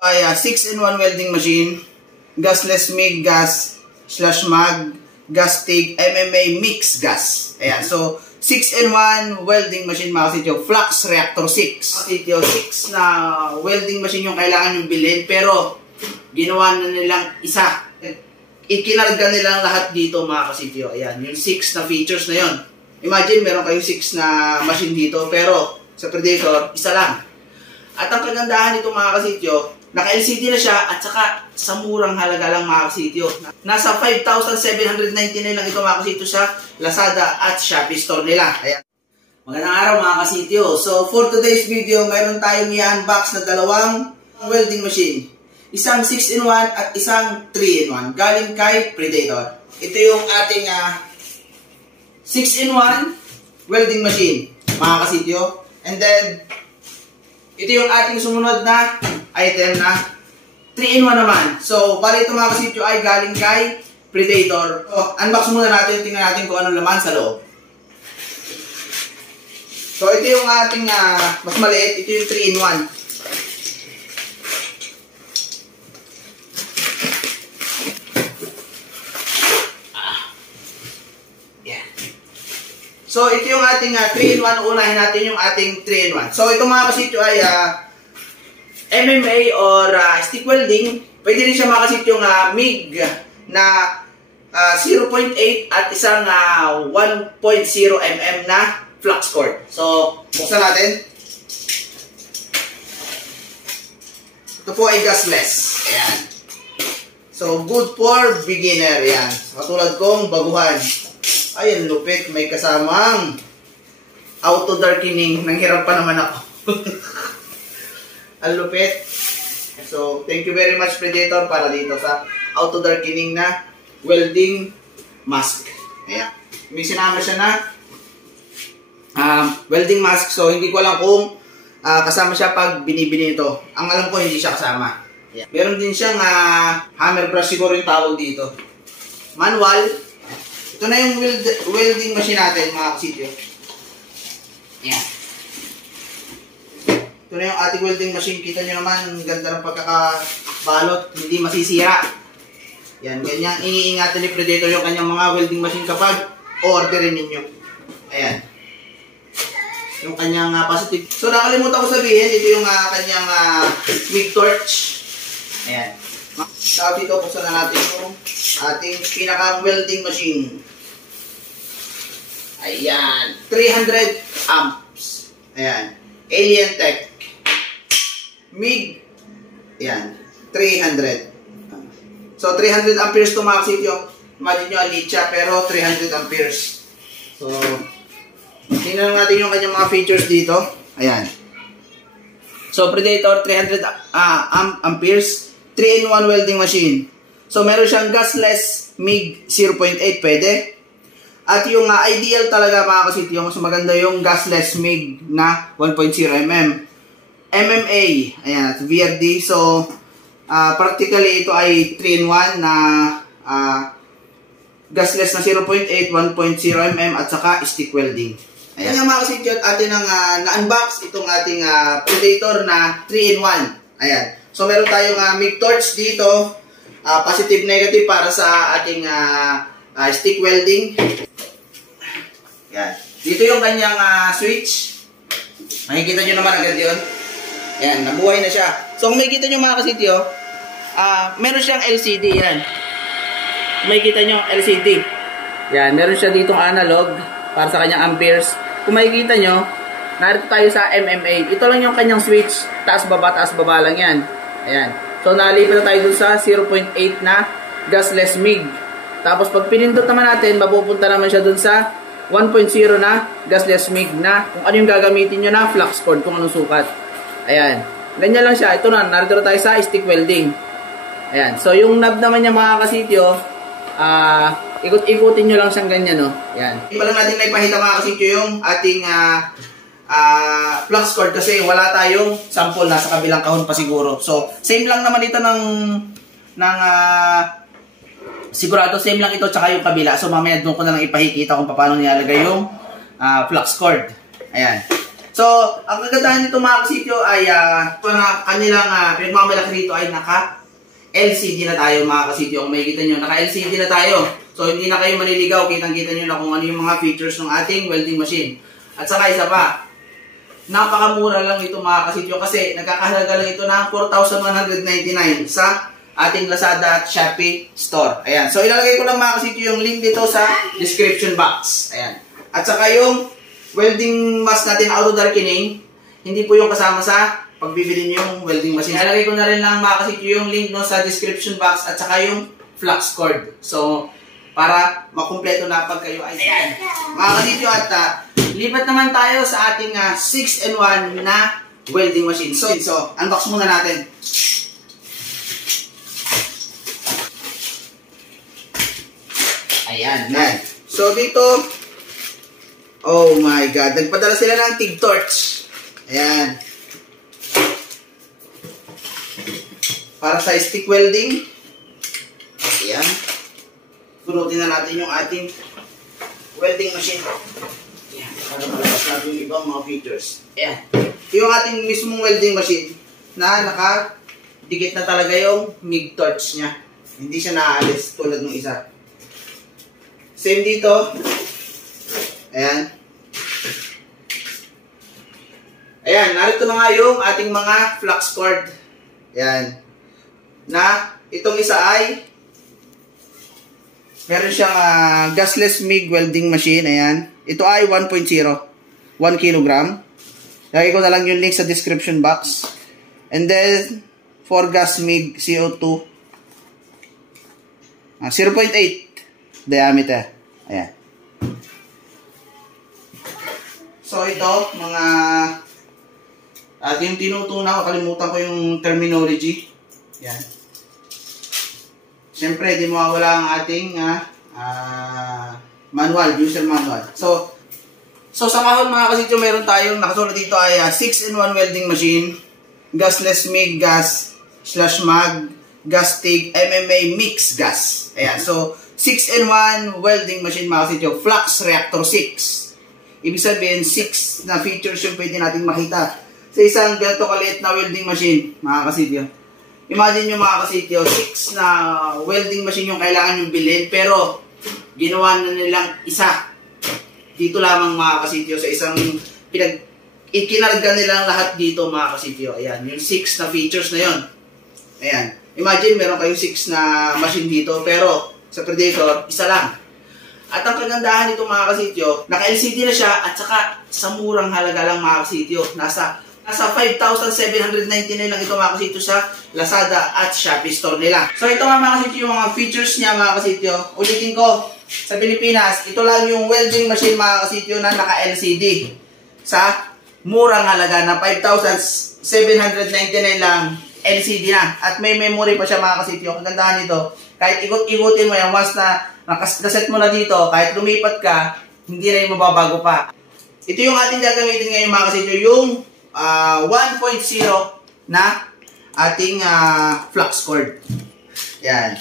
Ay 6-in-1 welding machine, gasless MIG gas / mag, gas TIG, MMA mix gas. Ayan, so 6-in-1 welding machine mga kasityo, Flux Reactor 6. Kasityo, 6 na welding machine yung kailangan yung bilhin, pero ginawa na nilang isa. Ikinarga nilang lahat dito mga kasityo. Ayan, yung 6 na features na yon. Imagine, meron kayong 6 na machine dito, pero sa Predator, isa lang. At ang kagandahan nito mga kasityo, naka-LCD na siya at saka sa murang halaga lang mga kasityo. Nasa 5,799 lang ito mga kasityo sa Lazada at Shopee store nila. Ayan. Magandang araw mga kasityo. So for today's video, mayroon tayong i-unbox na dalawang welding machine. Isang 6-in-1 at isang 3-in-1. Galing kay Predator. Ito yung ating 6-in-1 welding machine mga kasityo. And then, ito yung ating sumunod na item na 3-in-1 naman. So, bali ito mga kasityo ay galing kay Predator. So, unbox muna natin. Tingnan natin kung anong laman sa loob. So, ito yung ating mas maliit. Ito yung 3-in-1. So, ito yung ating 3-in-1. Unahin natin yung ating 3-in-1. So, ito mga kasityo ay MMA or stick welding. Pwede rin siya mga kasityo yung MIG na 0.8 at isang 1.0 mm na flux cord. So, buksan natin. Ito po ay gasless. Ayan. So, good for beginner. Ayan. Katulad kong baguhan. Ay, ang lupit. May kasamang auto darkening. Nanghirap pa naman ako. Ang lupit. So, thank you very much Predator para dito sa auto darkening na welding mask. Ayan. May sinama siya na welding mask. So, hindi ko alam kung kasama siya pag binibili ito. Ang alam ko, hindi siya kasama. Ayan. Meron din siyang hammer brush siguro yung tawag dito. Manual. Ito na yung welding machine natin mga kasityo. Ayan. Ito na yung ating welding machine. Kita nyo naman, ang ganda ng pagkakabalot. Hindi masisira. Yan, ganyan. Iniingatan ni Predator yung kanyang mga welding machine kapag orderin ninyo. Ayan. Yung kanyang positive. So, nakalimutan ko sabihin, ito yung kanyang MIG torch. Ayan. Tapos dito, buksan na natin yung ating pinaka-welding machine. Ayan. 300 amps. Ayan. Alien Tech. MIG. Ayan. 300. So, 300 amperes to mga kasityo. Imagine nyo, alit siya, pero 300 amperes. So, tingnan natin yung kanyang mga features dito. Ayan. So, Predator, 300 amperes. 3-in-1 welding machine. So, meron siyang gasless MIG 0.8 pwede. At yung ideal talaga mga kasityo, mas maganda yung gasless MIG na 1.0 mm. MMA, ayan, at VRD. So, practically ito ay 3-in-1 na gasless na 0.8, 1.0 mm at saka stick welding. Ayan yung mga kasityo, at atin ang na-unbox itong ating Predator na 3-in-1. Ayan. So, meron tayong MIG torch dito. Positive, negative para sa ating stick welding. Yan. Dito yung kanyang switch. Makikita nyo naman agad yun. Yan, nabuhay na siya. So, kung makikita nyo mga kasityo, meron siyang LCD. Yan. Kung makikita nyo, LCD. Yan, meron siya ditong analog para sa kanyang amperes. Kung makikita nyo, narito tayo sa MMA. Ito lang yung kanyang switch. Taas baba lang yan. Ayan. So, nalipat na tayo dun sa 0.8 na gasless MIG. Tapos, pag pinindot naman natin, mapupunta naman siya dun sa 1.0 na gasless MIG na kung ano yung gagamitin nyo na flux cord, kung anong sukat. Ayan. Ganyan lang siya. Ito na, narito na tayo sa stick welding. Ayan. So, yung knob naman niya mga kasityo, ikot-ikutin nyo lang siyang ganyan, no? Ayan. Hindi pa lang natin naipahita mga kasityo yung ating flux cord kasi wala tayong sample, nasa kabilang kahon pa siguro. So, same lang naman ito ng sigurado same lang ito tsaka yung kabila. So, mamaya doon ko na lang ipahikita kung paano nilalagay yung flux cord. Ayan. So, So, ang kagandahan nito mga kasityo ay kanilang pinagmamalaki rito ay naka-LCD na tayo mga kasityo. Kung makikita nyo, naka-LCD na tayo. So, hindi na kayo maniligaw. Kitang-kita nyo na kung ano yung mga features ng ating welding machine. At saka isa pa, napakamura lang ito mga kasityo kasi nagkakahalaga lang ito ng 4,199 sa ating Lazada at Shopee store. Ayan. So, ilalagay ko lang mga kasityo yung link dito sa description box. Ayan. At saka yung welding mask natin auto darkening, hindi po yung kasama sa pagbibili niyo yung welding machine. Ilalagay ko na rin lang mga kasityo yung link no sa description box at saka yung flux cord. So, para makumpleto na pag kayo ay ayan. Mga kasityo at lipat naman tayo sa ating 6-in-1 na welding machine. So, unbox muna natin. Ayan. So, dito, oh my God. Nagpadala sila ng TIG torch. Ayan. Para sa stick welding. Ayan. Punutin na natin yung ating welding machine. Ayan. Para malabas natin yung ibang mga features. Ayan. Yung ating mismong welding machine na nakadikit na talaga yung MIG torch niya. Hindi siya naaalis tulad ng isa. Same dito. Ayan. Ayan, narito na nga yung ating mga flux cord. Ayan. Na itong isa ay meron siyang gasless MIG welding machine. Ayan. Ito ay 1.0. 1 kilogram. Lagay ko na lang yung link sa description box. And then, for gas MIG CO2. 0.8 diameter. Ayan. So, ito, mga yung tinutunan ko, kalimutan ko yung terminology. Ayan. Siyempre, di mawawala ang ating manual, user manual. So sa kahon mga kasityo, meron tayong nakasulat dito ay 6-in-1 welding machine, gasless MIG gas /mag, gas TIG, MMA mix gas. Ayan. So, 6-in-1 welding machine mga kasityo, flux reactor 6. Ibig sabihin, 6 na features yung pwede natin makita sa isang ganito kaliit na welding machine, mga kasityo. Imagine nyo mga kasityo, 6 na welding machine yung kailangan yung bilhin, pero ginawa na nilang isa. Dito lamang mga kasityo, sa isang ikinarga nilang lahat dito mga kasityo. Ayan, yung 6 na features na yon. Ayan, imagine meron kayong 6 na machine dito, pero sa Predator, isa lang. At ang kagandahan nito mga kasityo, naka-LCD na siya at saka sa murang halaga lang mga kasityo. Nasa 5,799 lang ito mga kasityo sa Lazada at Shopee store nila. So ito nga mga kasityo yung mga features niya mga kasityo. Ulitin ko, sa Pilipinas, ito lang yung welding machine mga kasityo na naka-LCD. Sa murang halaga na 5,799 lang LCD na. At may memory pa siya mga kasityo. Kagandahan nito, kahit ikot-ikutin mo yan, once na nakaset mo na dito, kahit lumipat ka, hindi na yung mababago pa. Ito yung ating gagamitin ngayon mga kasityo, yung 1.0 na ating flux cord. Yan.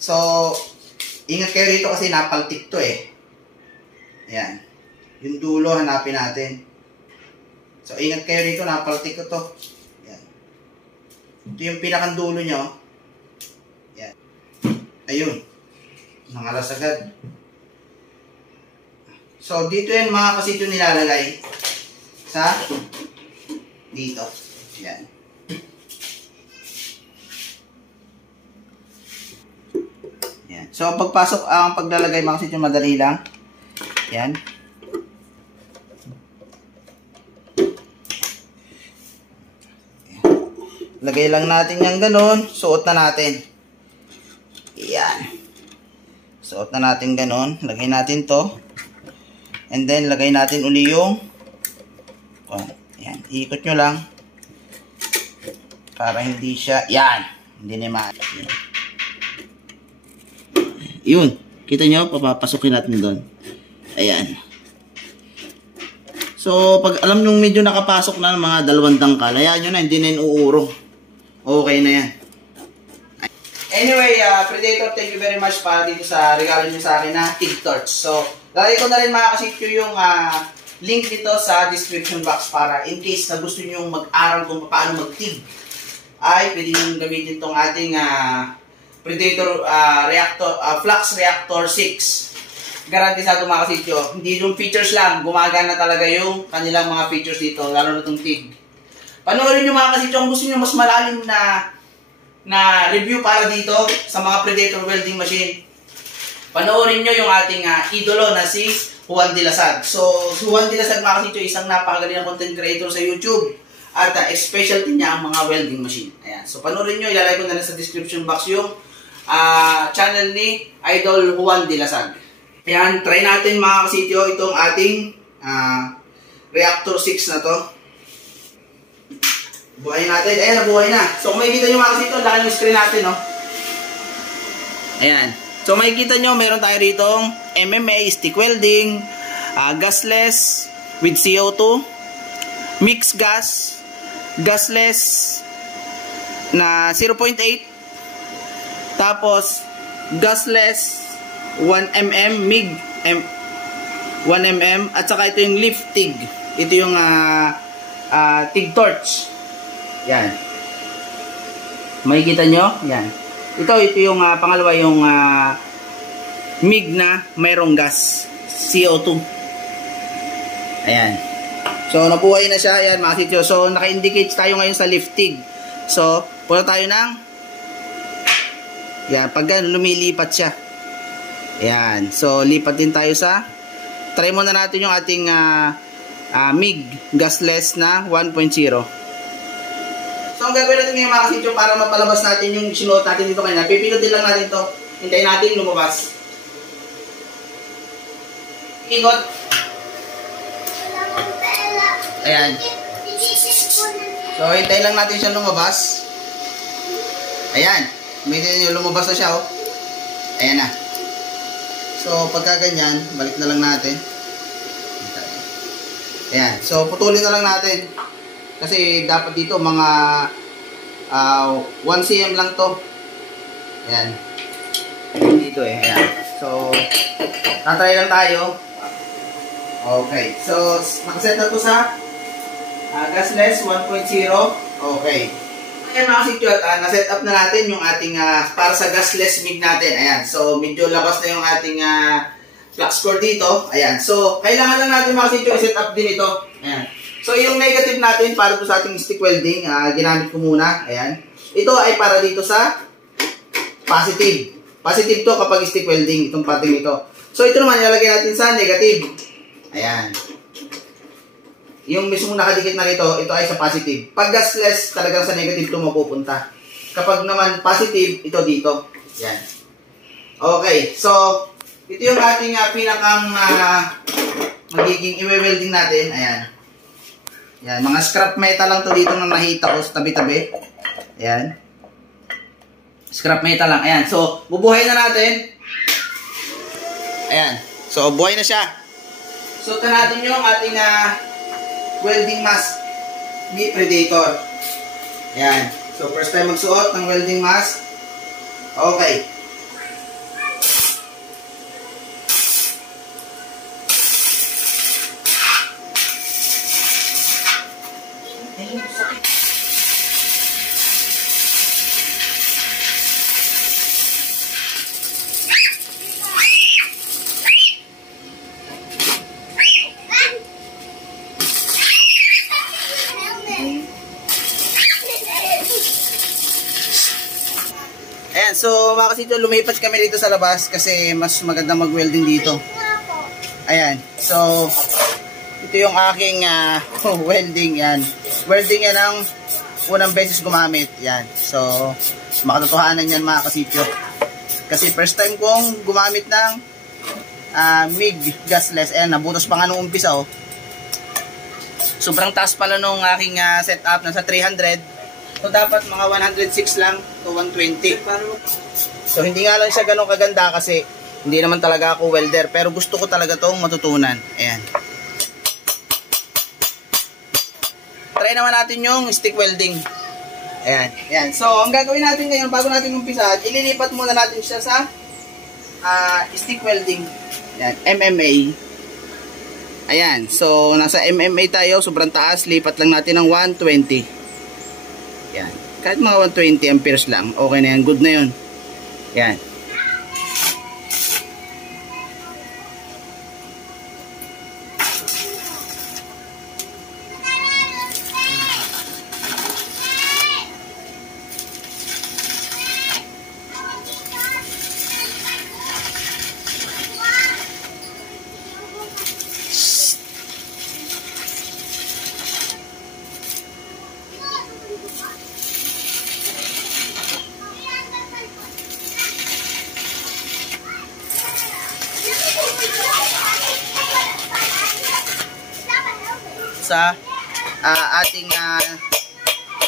So, ingat kayo rito kasi napaltik to eh. Yan. Yung dulo, hanapin natin. So, ingat kayo rito, napaltik ko to. Yan. Ito yung pinakang dulo nyo. Yan. Ayun. Nangalas agad. So, dito yan mga kasityo nilalagay. Sa dito. Yan. Yan. So, pagpasok, ang paglalagay mga kasityo madali lang. Yan. Lagay lang natin yung ganun. Suot na natin. Yan. Suot na natin ganun. Lagay natin to. And then, lagay natin uli yung yan. Iikot nyo lang. Para hindi siya, yan. Hindi naman. Yun. Kita nyo, papapasukin natin doon. Ayan. So, pag alam nyo medyo nakapasok na ng mga 2 dangkal, ayan nyo na, hindi na yun uurong. Okay na yan. Anyway, Predator, thank you very much para dito sa regalo nyo sa akin na TIG torch. So, lalagay ko na rin mga kasityo yung link nito sa description box para in case na gusto niyo mag-aral kung paano mag-TIG, ay pwede nyo gamitin itong ating Predator Flux Reactor 6. Garantisado mga kasityo. Hindi yung features lang, gumagana talaga yung kanilang mga features dito, lalo na itong TIG. Panoorin nyo mga kasityo kung gusto nyo mas malalim na review para dito sa mga Predator welding machine. Panoorin nyo yung ating idolo na si Juan De Lasag. So, si Juan De Lasag mga kasityo, isang napakagaling na content creator sa YouTube. At specialty niya ang mga welding machine. Ayan. So, panoorin nyo. Ilalagay ko na sa description box yung channel ni Idol Juan De Lasag. Ayan. Try natin mga kasityo itong ating Reactor 6 na to. Buhayin natin. Ayan, nabuhay na. So, kung makikita nyo mga kasityo, laki yung screen natin, no? Ayan. So, makikita nyo, meron tayo rito MMA, stick welding, gasless with CO2, mixed gas, gasless na 0.8, tapos gasless 1mm, MIG 1mm, at saka ito yung lift TIG. Ito yung TIG torch. Yan. Makikita nyo? Yan. Ito yung pangalawa yung MIG na mayroong gas, CO2. Ayan. So, nabuhay na siya. Ayan, mga kasityo. So, naka-indicate tayo ngayon sa lift TIG. So, punta tayo ng yan, pag lumilipat siya. Ayan. So, lipat din tayo sa try muna natin yung ating MIG gasless na 1.0. So, ang gagawin natin ngayon mga kasityo para mapalabas natin yung sinuot natin dito kanina. Pipindutin lang natin to. Hintayin natin lumabas. Ikot. Ayan. So, hintayin lang natin siya lumabas. Ayan. May lumabas na siya, oh. Ayan na. So, pagka ganyan, balik na lang natin. Ayan. So, putulin na lang natin. Kasi dapat dito mga 1 cm lang to. Ayan. Dito eh. Ayan. So, tatry lang tayo. Okay. So, nakaset na to sa gasless 1.0. Okay. Ayan mga kasityo, at na-set up na natin yung ating para sa gasless MIG natin. Ayan. So, medyo labas na yung ating flux core dito. Ayan. So, kailangan lang natin mga kasityo i-set up din ito. Ayan. So, yung negative natin para to sa ating stick welding, ginamit ko muna. Ayan. Ito ay para dito sa positive. Positive to kapag stick welding, itong parting ito. So, ito naman ilalagay natin sa negative. Ayan. Yung mismo nakadikit na rito, ito ay sa positive. Pag gasless, talagang sa negative ito mapupunta. Kapag naman positive, ito dito. Yan. Okay. So, ito yung ating pinakang magiging i-welding natin. Ayan. Yan. Mga scrap metal lang to dito na nakita ko sa tabi-tabi. Ayan. Scrap metal lang. Ayan. So, bubuhay na natin. Ayan. So, buhay na siya. Suotan natin yung ating welding mask ni Predator. Ayan. So, first time magsuot ng welding mask. Okay. Ayan, so mga kasityo, lumipat kami dito sa labas kasi mas maganda mag-welding dito. Ayan, so ito yung aking welding yan. Welding yan ang unang beses gumamit. Yan, so makatotohanan yan mga kasityo. Kasi first time kong gumamit ng MIG gasless. Ayan, nabutos pa nga nung umpisa, oh. Sobrang taas pala nung aking setup, nasa 300. So, dapat mga 106 lang to 120. So, hindi nga lang siya ganun kaganda kasi hindi naman talaga ako welder. Pero gusto ko talaga itong matutunan. Ayan. Try naman natin yung stick welding. Ayan. Ayan. So, ang gagawin natin ngayon, bago natin umpisahan, ililipat muna natin siya sa stick welding. Ayan. MMA. Ayan, so nasa MMA tayo, sobrang taas, lipat lang natin ng 120. Ayan, kahit mga 120 amperes lang, okay na yan, good na yun. Ayan. Sa ating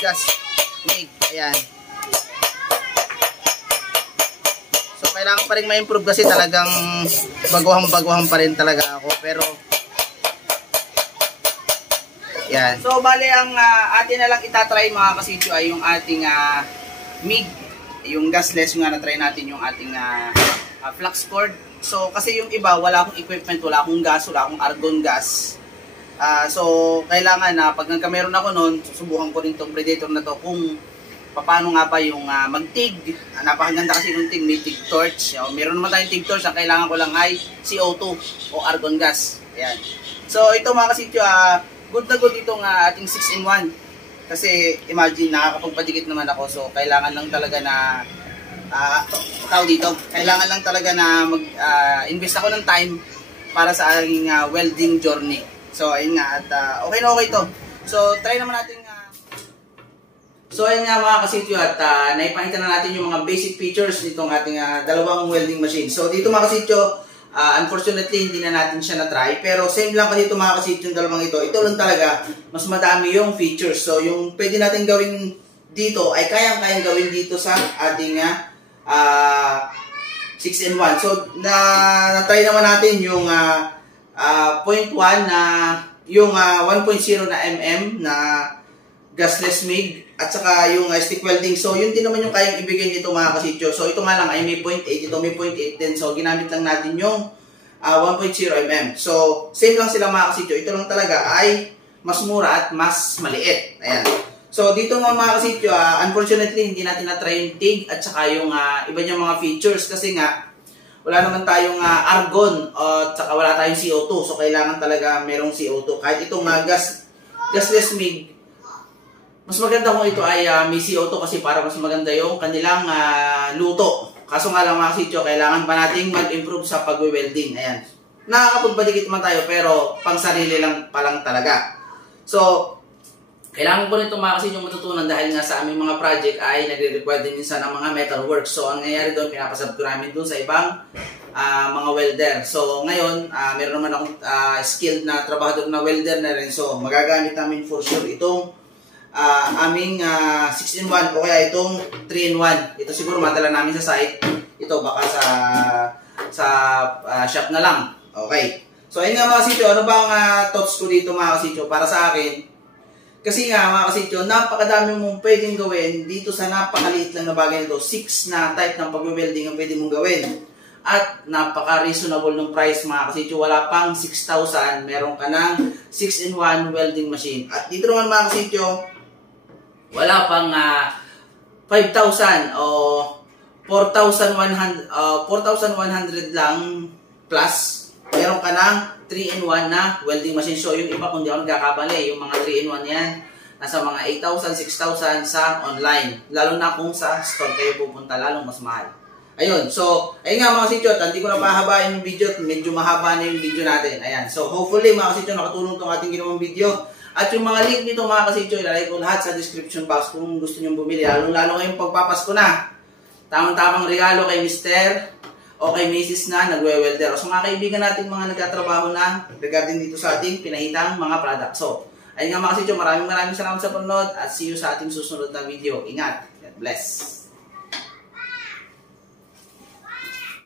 gas mig. Ayan. So kailangan pa rin ma-improve kasi talagang baguhan pa rin talaga ako, pero yan. So bale ang atin na lang itatry mga kasityo ay yung ating mig, yung gasless, yung na-try natin yung ating flux cord. So kasi yung iba wala akong equipment, wala akong gas, wala akong argon gas. So, kailangan na pag nagkameron ako noon, susubukan ko rin itong Predator na to kung paano nga ba yung mag-TIG. Napakaganda kasi yung TIG, may TIG torch. Meron naman tayong TIG torch, ang kailangan ko lang ay CO2 o argon gas. Ayan. So, ito mga kasityo, good na good itong ating 6-in-1. Kasi, imagine, nakakapagpadikit naman ako. So, kailangan lang talaga na, kailangan lang talaga na mag-invest ako ng time para sa aking welding journey. So, ayun nga, at okay na okay to. So, try naman natin So, ayun nga mga kasityo, at naipakita na natin yung mga basic features nitong ating dalawang welding machine. So, dito mga kasityo, unfortunately, hindi na natin siya na-try. Pero, same lang kasi ito mga kasityo, yung dalawang ito. Ito lang talaga, mas madami yung features. So, yung pwede natin gawin dito, ay kayang-kayang gawin dito sa ating 6-in-1. So, na-try naman natin yung 0.1 na yung 1.0 na mm na gasless MIG at saka yung stick welding. So yun din naman yung kayang ibigay nito mga kasityo. So ito nga lang ay may 0.8, ito may 0.8 din. So ginamit lang natin yung 1.0 mm. So same lang sila mga kasityo. Ito lang talaga ay mas mura at mas maliit. Ayan. So dito nga mga kasityo, unfortunately hindi natin na-try yung TIG at saka yung iba niyang mga features kasi nga wala naman tayong argon at saka wala tayong CO2. So kailangan talaga merong CO2. Kahit itong gasless MIG, mas maganda kung ito ay may CO2 kasi para mas maganda yung kanilang luto. Kaso nga lang mga kasityo, kailangan pa nating mag-improve sa pag-welding. Ayan. Nakakapagpadikit man tayo pero pang sarili lang pa lang talaga. So, kailangan ko nito mga kasityo matutunan dahil nga sa aming mga project ay nagre-require din minsan ng mga metal work. So, ang nangyayari doon, pinapasab ko namin doon sa ibang mga welder. So, ngayon, meron naman akong skilled na trabahador na welder na rin. So, magagamit namin for sure itong aming 6-in-1 o kaya itong 3-in-1. Ito siguro madala namin sa site. Ito baka sa shop na lang. Okay. So, ayun nga mga kasityo, ano ba ang thoughts ko dito mga kasityo para sa akin? Kasi nga mga kasityo, napakadami mong pwedeng gawin dito sa napakaliit lang na bagay nito. 6 na type ng pag-welding ang pwede mong gawin. At napaka-reasonable ng price mga kasityo. Wala pang 6,000, meron ka ng 6-in-1 welding machine. At dito naman mga kasityo, wala pang 5,000 o 4,100 lang plus. Meron ka ng 3-in-1 na welding machine. So, yung iba, kung di ako nagkakabali, yung mga 3-in-1 yan, nasa mga 8,000, 6,000 sa online. Lalo na kung sa store kayo pupunta, lalong mas mahal. Ayun. So, ayun nga mga kasityo, hindi ko na pahabain yung video. Medyo mahaba na yung video natin. Ayan. So, hopefully mga kasityo, nakatulong itong ating ginawang video. At yung mga link nito mga kasityo, ilalagay ko lahat sa description box kung gusto nyo bumili. Lalo ngayong pagpapasko na. Tamang-tamang regalo kay Mr. o kay Mrs. na nagwe-welder. So mga kaibigan natin mga nagtatrabaho na regarding dito sa ating pinahitang mga product. So, ayun nga mga kasityo, maraming salamat sa panonood at see you sa ating susunod na video. Ingat. God bless.